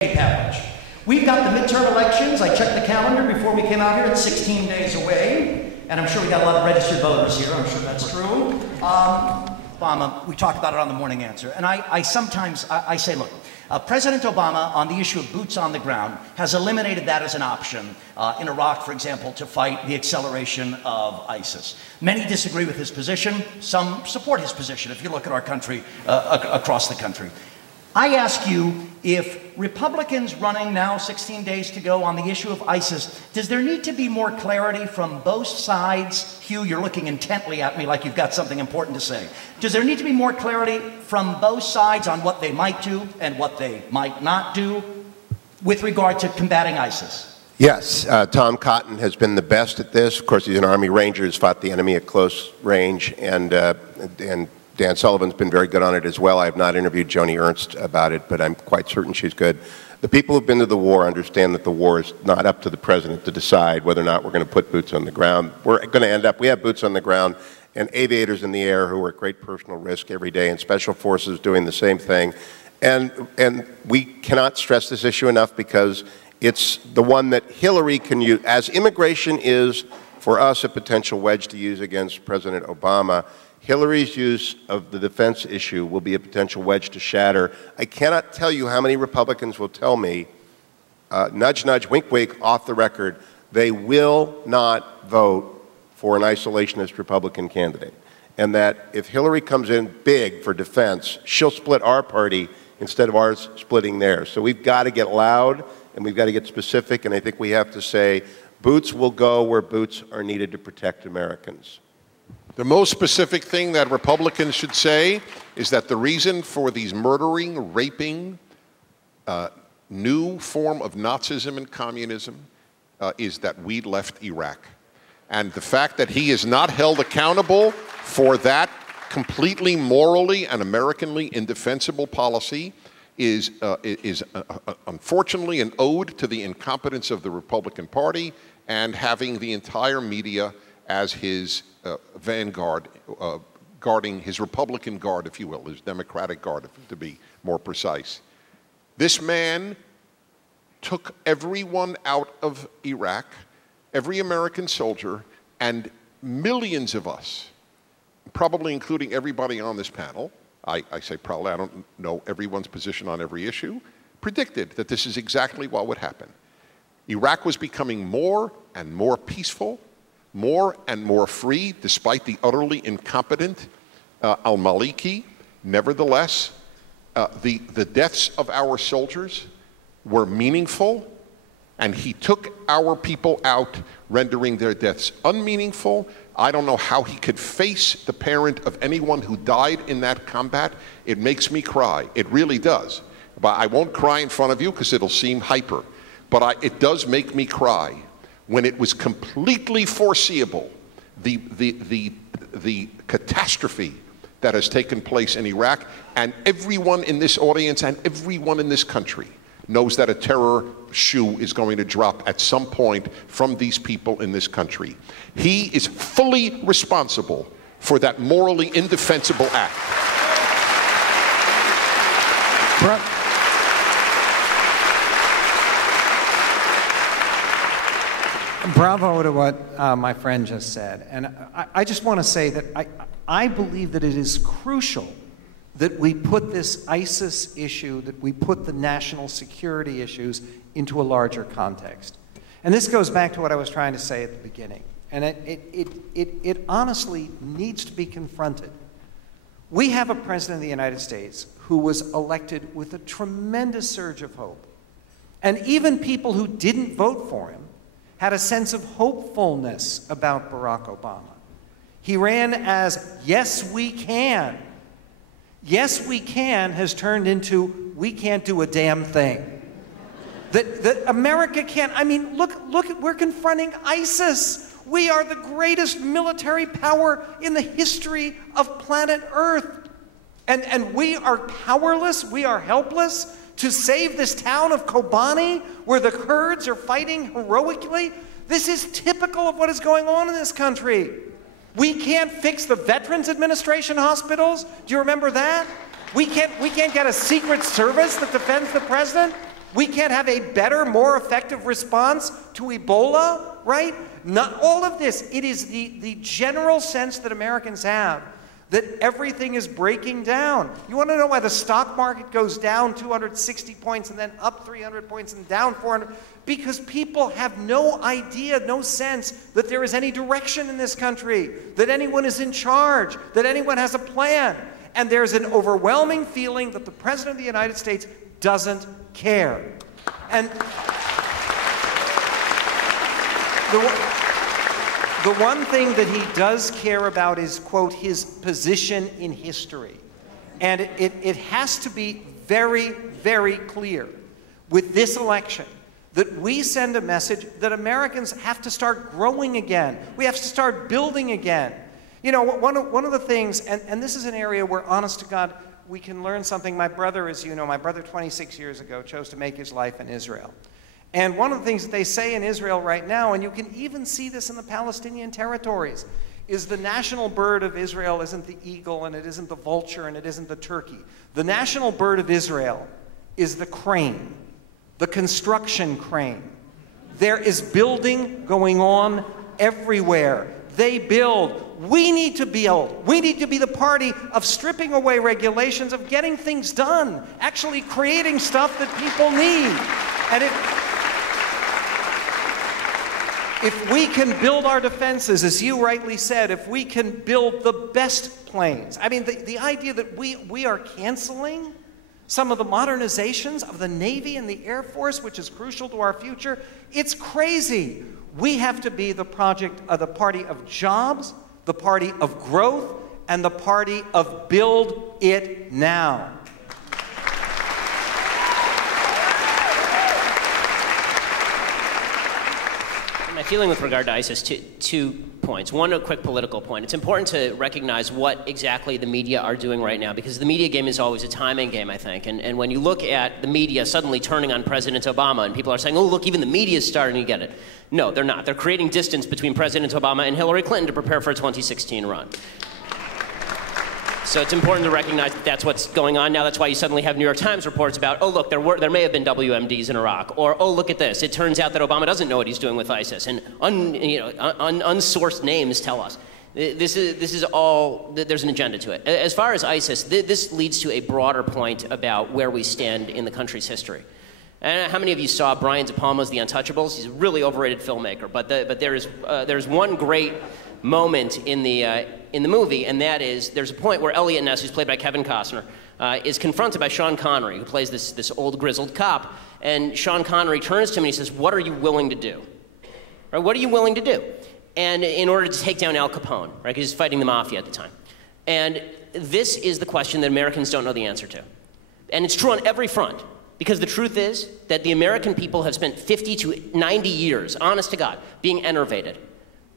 Package. We've got the midterm elections. I checked the calendar before we came out here. It's 16 days away. And I'm sure we got a lot of registered voters here. I'm sure that's true. Obama, we talked about it on the morning answer. And I sometimes say, look, President Obama, on the issue of boots on the ground, has eliminated that as an option in Iraq, for example, to fight the acceleration of ISIS. Many disagree with his position. Some support his position, if you look at our country, across the country. I ask you, if Republicans running now 16 days to go on the issue of ISIS, does there need to be more clarity from both sides? Hugh, you're looking intently at me like you've got something important to say. Does there need to be more clarity from both sides on what they might do and what they might not do with regard to combating ISIS? Yes, Tom Cotton has been the best at this. Of course, he's an Army Ranger, has fought the enemy at close range, and Dan Sullivan's been very good on it as well. I have not interviewed Joni Ernst about it, but I'm quite certain she's good. The people who've been to the war understand that the war is not up to the president to decide whether or not we're going to put boots on the ground. We're going to end up, we have boots on the ground and aviators in the air who are at great personal risk every day, and special forces doing the same thing. And we cannot stress this issue enough, because it's the one that Hillary can use. As immigration is, for us, a potential wedge to use against President Obama, Hillary's use of the defense issue will be a potential wedge to shatter. I cannot tell you how many Republicans will tell me, nudge, nudge, wink, wink, off the record, they will not vote for an isolationist Republican candidate. And that if Hillary comes in big for defense, she'll split our party instead of ours splitting theirs. So we've got to get loud, and we've got to get specific, and I think we have to say, boots will go where boots are needed to protect Americans. The most specific thing that Republicans should say is that the reason for these murdering, raping, new form of Nazism and communism is that we left Iraq. And the fact that he is not held accountable for that completely morally and Americanly indefensible policy is unfortunately an ode to the incompetence of the Republican Party and having the entire media as his vanguard, guarding his Republican guard, if you will, his Democratic guard, to be more precise. This man took everyone out of Iraq, every American soldier, and millions of us, probably including everybody on this panel, I say probably, I don't know everyone's position on every issue, predicted that this is exactly what would happen. Iraq was becoming more and more peaceful, more and more free, despite the utterly incompetent al-Maliki. Nevertheless, the deaths of our soldiers were meaningful, and he took our people out, rendering their deaths unmeaningful. I don't know how he could face the parent of anyone who died in that combat. It makes me cry. It really does. But I won't cry in front of you because it'll seem hyper. But it does make me cry when it was completely foreseeable, the catastrophe that has taken place in Iraq, and everyone in this audience and everyone in this country knows that a terror shoe is going to drop at some point from these people in this country. He is fully responsible for that morally indefensible act. Bravo to what my friend just said. And I just want to say that I believe that it is crucial that we put this ISIS issue, that we put the national security issues into a larger context. And this goes back to what I was trying to say at the beginning. And it honestly needs to be confronted. We have a president of the United States who was elected with a tremendous surge of hope. And even people who didn't vote for him had a sense of hopefulness about Barack Obama. He ran as, yes, we can. Yes, we can has turned into, we can't do a damn thing. That America can't, I mean, look, we're confronting ISIS. We are the greatest military power in the history of planet Earth. And we are powerless, we are helpless to save this town of Kobani, where the Kurds are fighting heroically. This is typical of what is going on in this country. We can't fix the Veterans Administration hospitals. Do you remember that? We can't get a secret service that defends the president. We can't have a better, more effective response to Ebola, right? Not all of this. It is the general sense that Americans have that everything is breaking down. You want to know why the stock market goes down 260 points and then up 300 points and down 400? Because people have no idea, no sense that there is any direction in this country, that anyone is in charge, that anyone has a plan. And there's an overwhelming feeling that the President of the United States doesn't care. And the one thing that he does care about is, quote, his position in history. And it has to be very, very clear with this election that we send a message that Americans have to start growing again. We have to start building again. You know, one of the things, and this is an area where, honest to God, we can learn something. My brother, as you know, my brother 26 years ago chose to make his life in Israel. And one of the things that they say in Israel right now, and you can even see this in the Palestinian territories, is the national bird of Israel isn't the eagle, and it isn't the vulture, and it isn't the turkey. The national bird of Israel is the crane, the construction crane. There is building going on everywhere. They build. We need to build. We need to be the party of stripping away regulations, of getting things done, actually creating stuff that people need. And if we can build our defenses, as you rightly said, if we can build the best planes, I mean, the idea that we are canceling some of the modernizations of the Navy and the Air Force, which is crucial to our future, it's crazy. We have to be the party of jobs, the party of growth, and the party of build it now. My feeling with regard to ISIS, two points. One, a quick political point. It's important to recognize what exactly the media are doing right now, because the media game is always a timing game, I think. And when you look at the media suddenly turning on President Obama, and people are saying, oh, look, even the media is starting to get it. No, they're not. They're creating distance between President Obama and Hillary Clinton to prepare for a 2016 run. So it's important to recognize that that's what's going on now. That's why you suddenly have New York Times reports about, oh, look, there may have been WMDs in Iraq. Or, oh, look at this. It turns out that Obama doesn't know what he's doing with ISIS. And unsourced names tell us. This is all, there's an agenda to it. As far as ISIS, this leads to a broader point about where we stand in the country's history. I don't know how many of you saw Brian De Palma's The Untouchables? He's a really overrated filmmaker. But there's one great moment in the movie, and that is there's a point where Elliot Ness, who's played by Kevin Costner, is confronted by Sean Connery, who plays this old grizzled cop, and Sean Connery turns to him and he says, "What are you willing to do? Right? What are you willing to do?" And in order to take down Al Capone, right? Because he's fighting the mafia at the time. And this is the question that Americans don't know the answer to, and it's true on every front. Because the truth is that the American people have spent 50 to 90 years, honest to God, being enervated.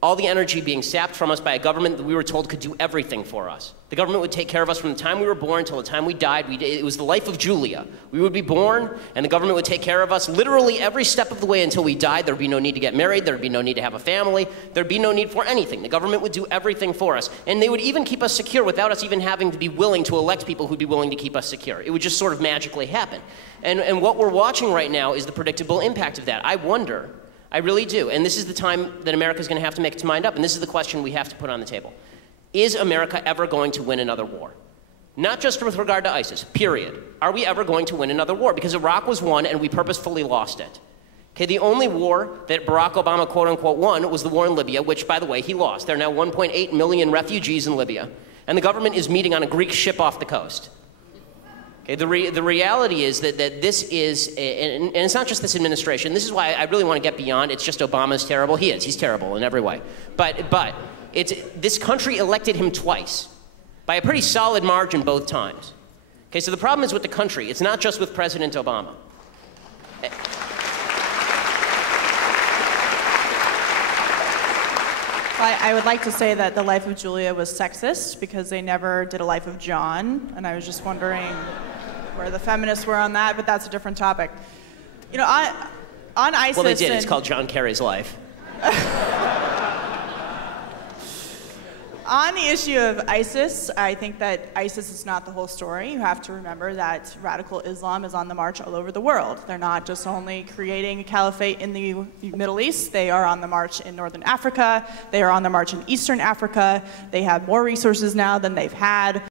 All the energy being sapped from us by a government that we were told could do everything for us. The government would take care of us from the time we were born until the time we died. It was the life of Julia. We would be born, and the government would take care of us literally every step of the way until we died. There would be no need to get married. There would be no need to have a family. There would be no need for anything. The government would do everything for us. And they would even keep us secure without us even having to be willing to elect people who'd be willing to keep us secure. It would just sort of magically happen. And what we're watching right now is the predictable impact of that. I wonder, I really do, and this is the time that America's going to have to make its mind up, and this is the question we have to put on the table. Is America ever going to win another war? Not just with regard to ISIS, period. Are we ever going to win another war? Because Iraq was won, and we purposefully lost it. Okay, the only war that Barack Obama, quote-unquote, won was the war in Libya, which, by the way, he lost. There are now 1.8 million refugees in Libya, and the government is meeting on a Greek ship off the coast. Okay, the reality is that this is, and it's not just this administration. This is why I really want to get beyond, it's just Obama's terrible. He is. He's terrible in every way. But this country elected him twice by a pretty solid margin both times. Okay, so the problem is with the country. It's not just with President Obama. I would like to say that The Life of Julia was sexist because they never did a Life of John, and I was just wondering where the feminists were on that, but that's a different topic. You know, on ISIS... Well, they did. It's called John Kerry's Life. On the issue of ISIS, I think that ISIS is not the whole story. You have to remember that radical Islam is on the march all over the world. They're not just only creating a caliphate in the Middle East. They are on the march in Northern Africa. They are on the march in Eastern Africa. They have more resources now than they've had.